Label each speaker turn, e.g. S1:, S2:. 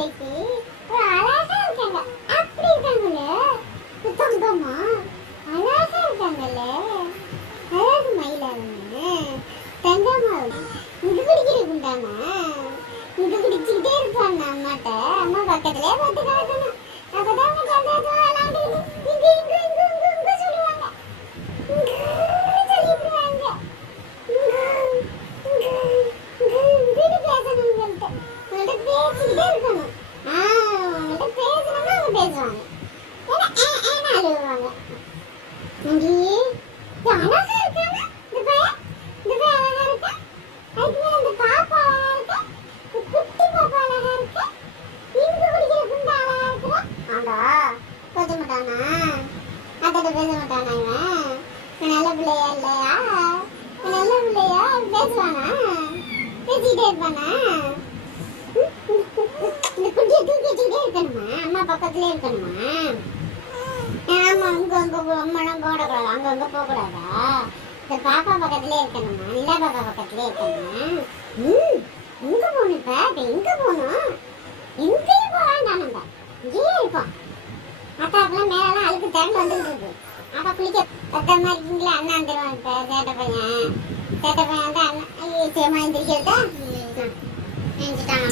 S1: பிள்ளைக்கு ஒரு அழகா இருக்காங்க. அப்படி இருக்காங்கல்ல தங்கம்மா அழகா இருக்காங்கல்ல அழகு மயிலாங்க தங்கம்மா இது பிடிக்கிற குண்டாமா இது பிடிச்சிக்கிட்டே இருப்பாங்க அம்மாட்ட. அம்மா பக்கத்துலயே பார்த்துக்க. இருக்கணுமா? அம்மா பக்கத்துலயே இருக்கணுமா? ஆமா அங்க அங்க போ- போடக்கூடாது அங்க அங்க போக கூடாதா இந்த பாப்பா பக்கத்துலயே இருக்கணுமா நிலா பாப்பா பக்கத்துலயே இருக்கணுமா. ம் எங்க போகணும் இப்ப. இப்ப எங்க போகணும். எங்கேயும் போக வேண்டாம் நம்ம இங்கேயே இருப்போம். அத்தாக்கெல்லாம் மேலாம் அழுக்கு திரண்டு வந்துட்டு இருக்கு. அப்ப குளிக்க பத்திரமா இருக்கீங்களா? அண்ணா வந்துருவான் இப்ப. சேட்டை பையன். சேட்டை பையன் தான் அண்ணா ஐயோ சேமா எந்திரிக்கிறதா எழுந்துட்டாங்க